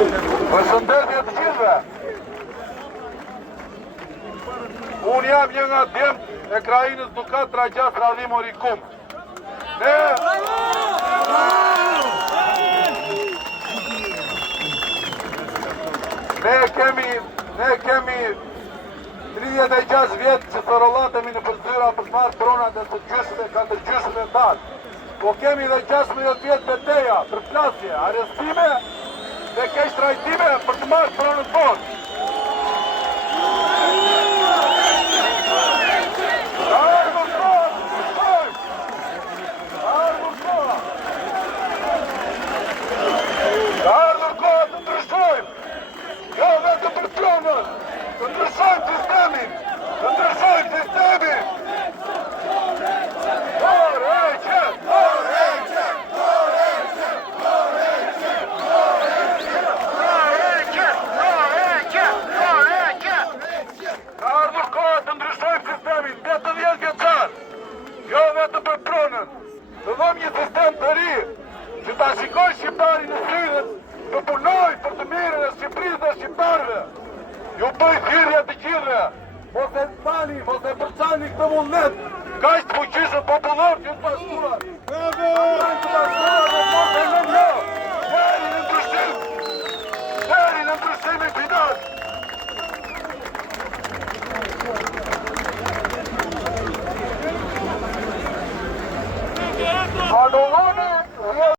Përshëndetje të gjithëve. Unë jam një nga djemtë e krajinës Dukat Tragjas Radhim Orikum. Ne kemi 36 vjetë që thërollatemi në përzyra për të marrë pronat e të gjyshve, katër gjyshve tanë. Po kemi dhe 16 vjetë beteja për plasje, arestime dhe keq trajtime për të marrë pronën tonë. Ka ardhur koha të ndryshojmë, jo vetëm për pronën, të ndryshojmë sistemin, të ndryshojmë sistemin. Të dhëm një sistem të ri, që ta shikoj shqiptari në syrin, të punoj për të mirën e Shqipërisë dhe shqiptarëve. Ju bëj thirrje të gjithëve, mos e tani, mos e përçani këtë vullnet, kaq të fuqishëm popullor që të pasuar. Bravo! Të pasuar dhe mos e lëmë.